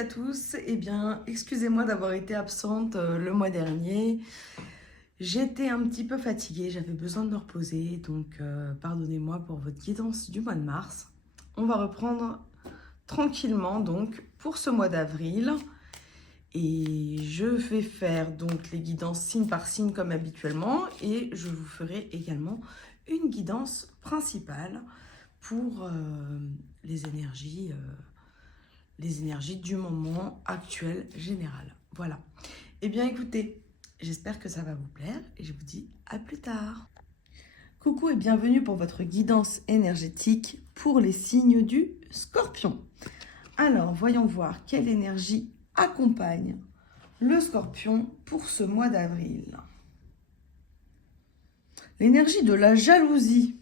à tous. Eh bien, excusez-moi d'avoir été absente le mois dernier. J'étais un petit peu fatiguée, j'avais besoin de me reposer, donc pardonnez-moi pour votre guidance du mois de mars. On va reprendre tranquillement donc pour ce mois d'avril. Et je vais faire donc les guidances signe par signe comme habituellement et je vous ferai également une guidance principale pour les énergies du moment actuel général. Voilà. Eh bien écoutez, j'espère que ça va vous plaire et je vous dis à plus tard. Coucou et bienvenue pour votre guidance énergétique pour les signes du Scorpion. Alors, voyons voir quelle énergie accompagne le Scorpion pour ce mois d'avril. L'énergie de la jalousie.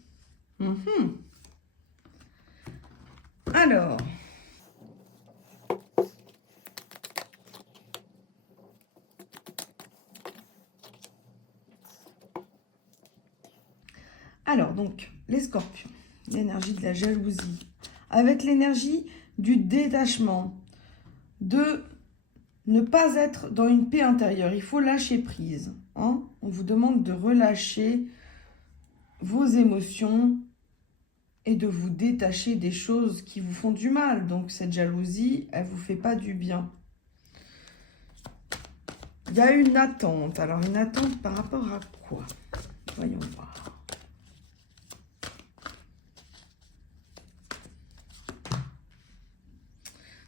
Alors, donc, les Scorpions, l'énergie de la jalousie, avec l'énergie du détachement, de ne pas être dans une paix intérieure. Il faut lâcher prise. On vous demande de relâcher vos émotions et de vous détacher des choses qui vous font du mal. Donc cette jalousie, elle ne vous fait pas du bien. Il y a une attente. Alors une attente par rapport à quoi? Voyons voir.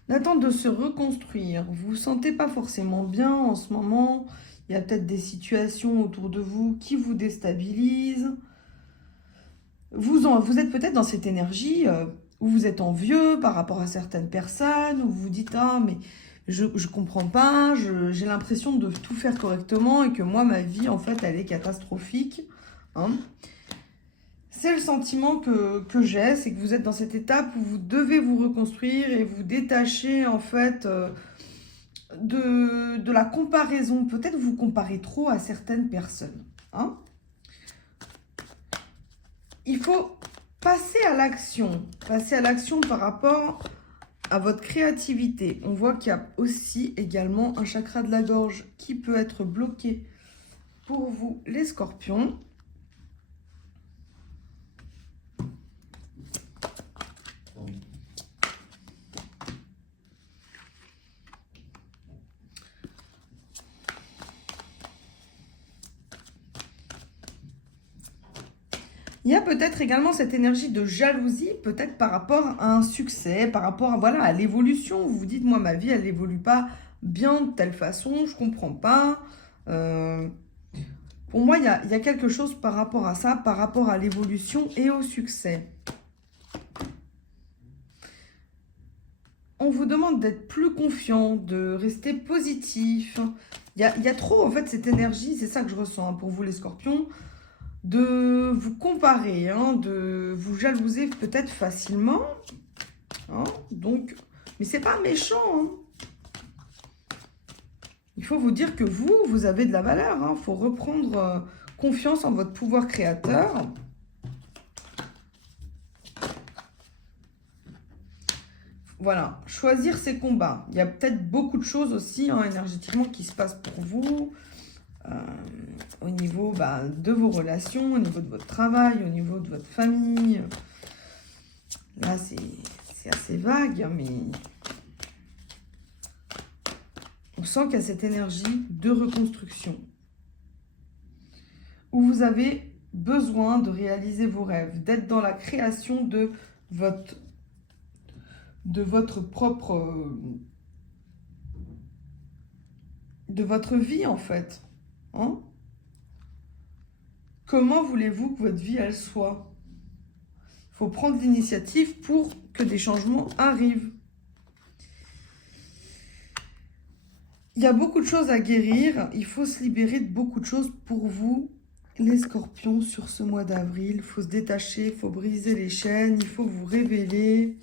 L'attente de se reconstruire. Vous vous sentez pas forcément bien en ce moment. Il y a peut-être des situations autour de vous qui vous déstabilisent. Vous êtes peut-être dans cette énergie où vous êtes envieux par rapport à certaines personnes, où vous vous dites « Ah, mais je comprends pas, j'ai l'impression de tout faire correctement et que moi, ma vie, en fait, elle est catastrophique. » C'est le sentiment que j'ai, c'est que vous êtes dans cette étape où vous devez vous reconstruire et vous détacher, en fait, de la comparaison. Peut-être vous comparez trop à certaines personnes. Il faut passer à l'action par rapport à votre créativité. On voit qu'il y a aussi également un chakra de la gorge qui peut être bloqué pour vous, les Scorpions. Il y a peut-être également cette énergie de jalousie, peut-être par rapport à un succès, par rapport à l'évolution. Vous vous dites, moi, ma vie, elle n'évolue pas bien de telle façon, je ne comprends pas. Pour moi, il y a quelque chose par rapport à ça, par rapport à l'évolution et au succès. On vous demande d'être plus confiant, de rester positif. Il y a trop, en fait, cette énergie, c'est ça que je ressens pour vous, les Scorpions, de vous comparer, de vous jalouser peut-être facilement. Donc, mais c'est pas méchant. Il faut vous dire que vous avez de la valeur. Il faut reprendre confiance en votre pouvoir créateur. Voilà, choisir ses combats. Il y a peut-être beaucoup de choses aussi énergétiquement qui se passent pour vous. Au niveau de vos relations, au niveau de votre travail, au niveau de votre famille. Là, c'est assez vague, mais on sent qu'il y a cette énergie de reconstruction où vous avez besoin de réaliser vos rêves, d'être dans la création de votre propre... de votre vie, en fait. Comment voulez-vous que votre vie, elle soit? Il faut prendre l'initiative pour que des changements arrivent. Il y a beaucoup de choses à guérir. Il faut se libérer de beaucoup de choses pour vous, les Scorpions, sur ce mois d'avril. Il faut se détacher, il faut briser les chaînes, il faut vous révéler.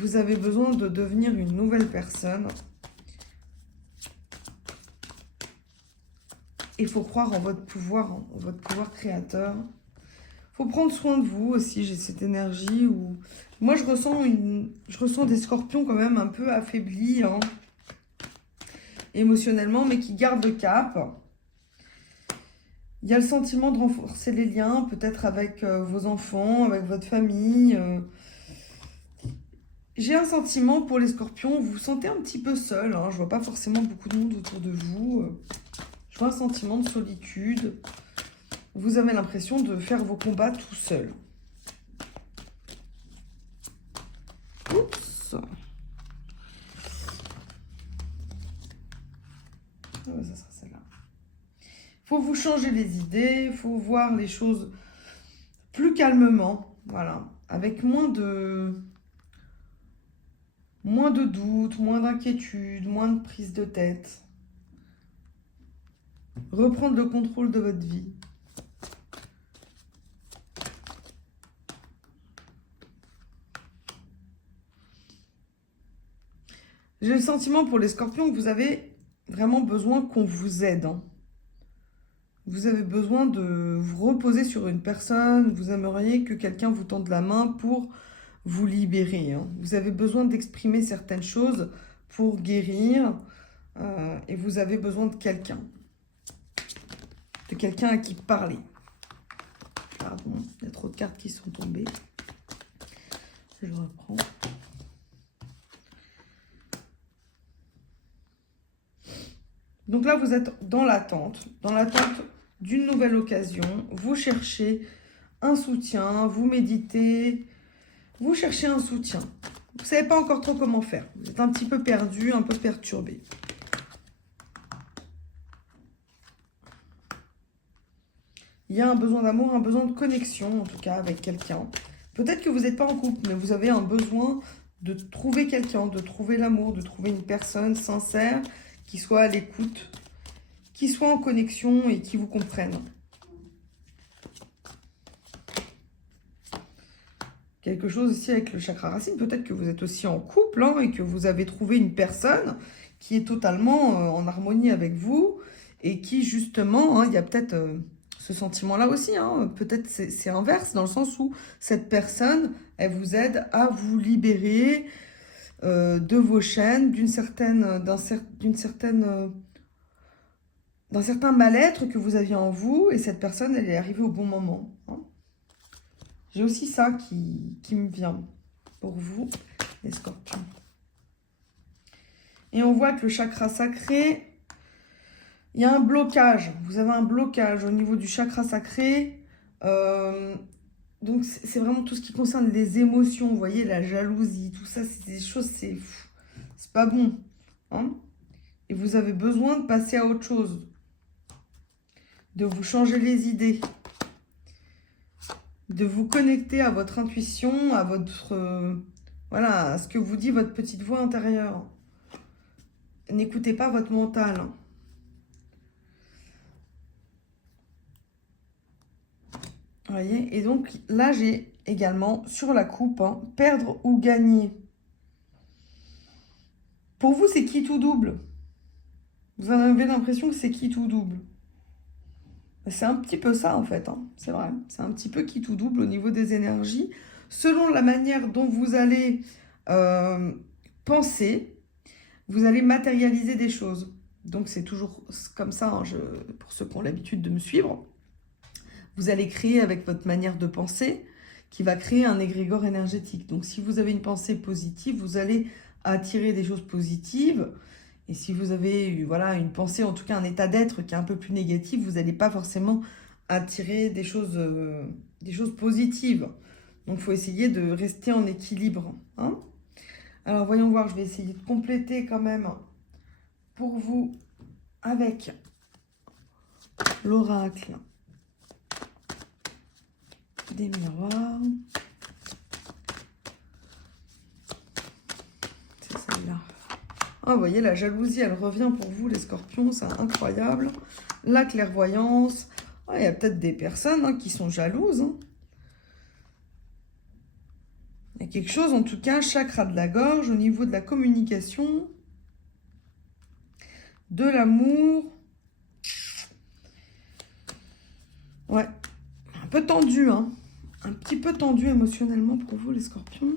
Vous avez besoin de devenir une nouvelle personne. Il faut croire en votre pouvoir créateur. Il faut prendre soin de vous aussi. J'ai cette énergie où... Moi, je ressens des scorpions quand même un peu affaiblis, hein, émotionnellement, mais qui gardent le cap. Il y a le sentiment de renforcer les liens, peut-être avec vos enfants, avec votre famille. J'ai un sentiment pour les scorpions, vous vous sentez un petit peu seul. Hein, je vois pas forcément beaucoup de monde autour de vous. Je vois un sentiment de solitude. Vous avez l'impression de faire vos combats tout seul. Oups. Ah ouais, ça sera celle-là. Faut vous changer les idées, il faut voir les choses plus calmement, voilà, avec moins de doutes, moins d'inquiétude, moins de prise de tête. Reprendre le contrôle de votre vie. J'ai le sentiment pour les scorpions que vous avez vraiment besoin qu'on vous aide. Hein. Vous avez besoin de vous reposer sur une personne. Vous aimeriez que quelqu'un vous tende la main pour vous libérer. Hein. Vous avez besoin d'exprimer certaines choses pour guérir. Et vous avez besoin de quelqu'un. De quelqu'un à qui parler. Pardon, il y a trop de cartes qui sont tombées. Je reprends. Donc là, vous êtes dans l'attente d'une nouvelle occasion. Vous cherchez un soutien, vous méditez, vous cherchez un soutien. Vous ne savez pas encore trop comment faire. Vous êtes un petit peu perdu, un peu perturbé. Il y a un besoin d'amour, un besoin de connexion, en tout cas, avec quelqu'un. Peut-être que vous n'êtes pas en couple, mais vous avez un besoin de trouver quelqu'un, de trouver l'amour, de trouver une personne sincère qui soit à l'écoute, qui soit en connexion et qui vous comprenne. Quelque chose aussi avec le chakra racine. Peut-être que vous êtes aussi en couple, hein, et que vous avez trouvé une personne qui est totalement en harmonie avec vous et qui, justement, hein, il y a peut-être ce sentiment-là aussi. Hein, peut-être c'est inverse, dans le sens où cette personne, elle vous aide à vous libérer de vos chaînes, d'un certain mal-être que vous aviez en vous, et cette personne, elle est arrivée au bon moment. Hein. J'ai aussi ça qui me vient pour vous, les scorpions. Et on voit que le chakra sacré, il y a un blocage. Vous avez un blocage au niveau du chakra sacré. Donc, c'est vraiment tout ce qui concerne les émotions. Vous voyez, la jalousie, tout ça, c'est des choses, c'est pas bon. Hein, et vous avez besoin de passer à autre chose. De vous changer les idées. De vous connecter à votre intuition, à votre... voilà, à ce que vous dit votre petite voix intérieure. N'écoutez pas votre mental. Vous voyez? Et donc, là, j'ai également, sur la coupe, hein, perdre ou gagner. Pour vous, c'est qui tout double? Vous avez l'impression que c'est qui tout double? C'est un petit peu ça, en fait. Hein. C'est vrai. C'est un petit peu qui tout double au niveau des énergies. Selon la manière dont vous allez penser, vous allez matérialiser des choses. Donc, c'est toujours comme ça, hein, pour ceux qui ont l'habitude de me suivre. Vous allez créer avec votre manière de penser qui va créer un égrégore énergétique. Donc, si vous avez une pensée positive, vous allez attirer des choses positives. Et si vous avez voilà, une pensée, en tout cas un état d'être qui est un peu plus négatif, vous n'allez pas forcément attirer des choses positives. Donc, il faut essayer de rester en équilibre. Hein. Alors, voyons voir, je vais essayer de compléter quand même pour vous avec l'oracle des miroirs. C'est celle-là. Ah, vous voyez, la jalousie, elle revient pour vous, les scorpions, c'est incroyable. La clairvoyance. Ah, il y a peut-être des personnes, hein, qui sont jalouses. Hein. Il y a quelque chose, en tout cas, chakra de la gorge, au niveau de la communication, de l'amour. Ouais, un peu tendu, hein. un petit peu tendu émotionnellement pour vous, les scorpions.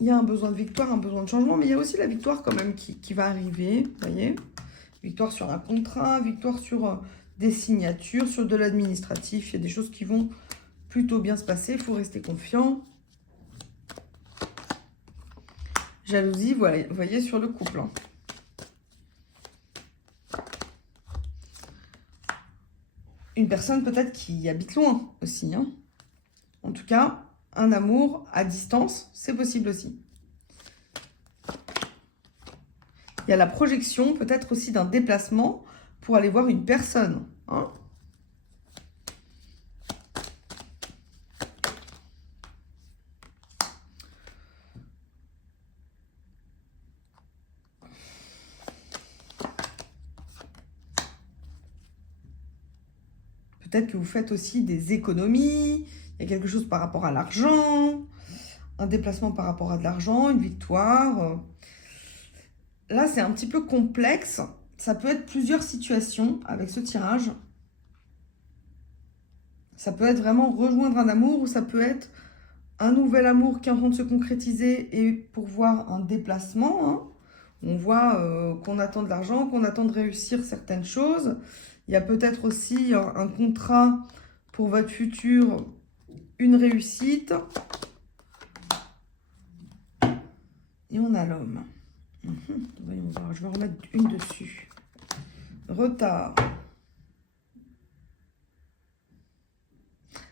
Il y a un besoin de victoire, un besoin de changement, mais il y a aussi la victoire quand même qui va arriver, vous voyez. Victoire sur un contrat, victoire sur des signatures, sur de l'administratif. Il y a des choses qui vont plutôt bien se passer, il faut rester confiant. Jalousie, voilà, vous voyez, sur le couple. Hein. Une personne peut-être qui habite loin aussi. Hein. En tout cas, un amour à distance, c'est possible aussi. Il y a la projection peut-être aussi d'un déplacement pour aller voir une personne. Hein. Peut-être que vous faites aussi des économies. Il y a quelque chose par rapport à l'argent. Un déplacement par rapport à de l'argent, une victoire. Là, c'est un petit peu complexe. Ça peut être plusieurs situations avec ce tirage. Ça peut être vraiment rejoindre un amour ou ça peut être un nouvel amour qui est en train de se concrétiser et pour voir un déplacement. Hein. On voit qu'on attend de l'argent, qu'on attend de réussir certaines choses. Il y a peut-être aussi un contrat pour votre futur, une réussite. Et on a l'homme. Voyons voir, je vais en remettre une dessus. Retard.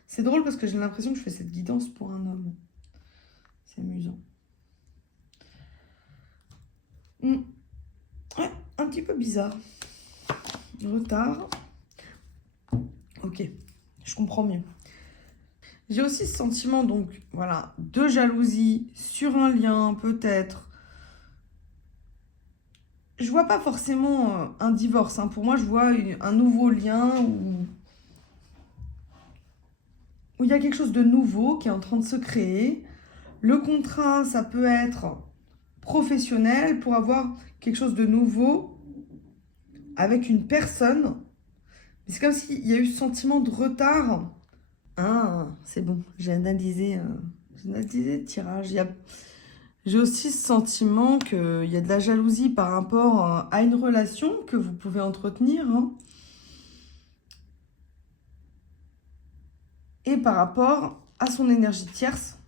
C'est drôle parce que j'ai l'impression que je fais cette guidance pour un homme. C'est amusant. Ouais, un petit peu bizarre. Retard. Ok, je comprends mieux. J'ai aussi ce sentiment, donc, voilà, de jalousie sur un lien, peut-être. Je vois pas forcément un divorce. Hein. Pour moi, je vois un nouveau lien où il y a quelque chose de nouveau qui est en train de se créer. Le contrat, ça peut être professionnel pour avoir quelque chose de nouveau avec une personne. Mais c'est comme s'il y a eu ce sentiment de retard. Ah, c'est bon, j'ai analysé le tirage. J'ai aussi ce sentiment qu'il y a de la jalousie par rapport à une relation que vous pouvez entretenir. Hein. Et par rapport à son énergie tierce,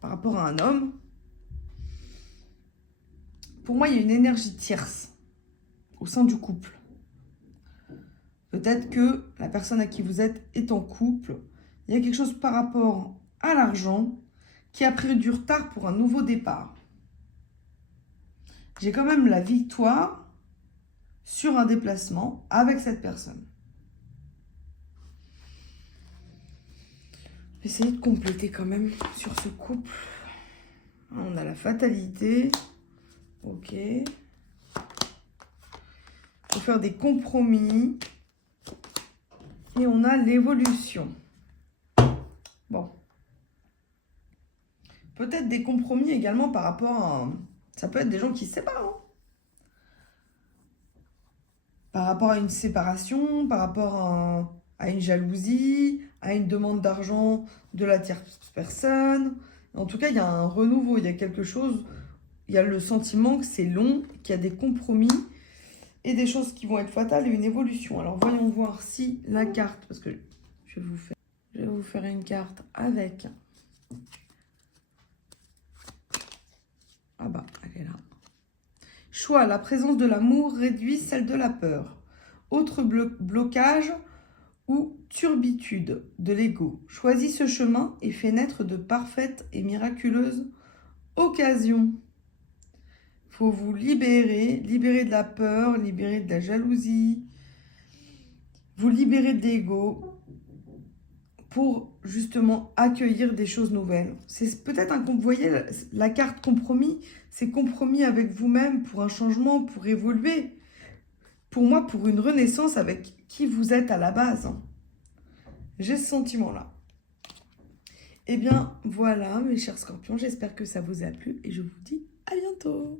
par rapport à un homme. Pour moi, il y a une énergie tierce au sein du couple. Peut-être que la personne à qui vous êtes est en couple. Il y a quelque chose par rapport à l'argent qui a pris du retard pour un nouveau départ. J'ai quand même la victoire sur un déplacement avec cette personne. Essayez de compléter quand même sur ce couple. On a la fatalité. Ok. Il faut faire des compromis. Et on a l'évolution. Bon. Peut-être des compromis également par rapport à... Ça peut être des gens qui se séparent. Hein. Par rapport à une séparation, par rapport à une jalousie, à une demande d'argent de la tierce personne. En tout cas, il y a un renouveau, il y a quelque chose, il y a le sentiment que c'est long, qu'il y a des compromis et des choses qui vont être fatales et une évolution. Alors, voyons voir si la carte, parce que je vais vous faire une carte avec... Ah bah, elle est là. Choix, la présence de l'amour réduit celle de la peur. Autre blocage ou turbitude de l'ego. Choisis ce chemin et fais naître de parfaites et miraculeuses occasions. Il faut vous libérer de la peur, libérer de la jalousie, vous libérer de l'ego pour justement accueillir des choses nouvelles. C'est peut-être vous voyez, la carte compromis, c'est compromis avec vous-même pour un changement, pour évoluer. Pour moi, pour une renaissance avec qui vous êtes à la base. J'ai ce sentiment-là. Eh bien, voilà, mes chers scorpions, j'espère que ça vous a plu et je vous dis à bientôt.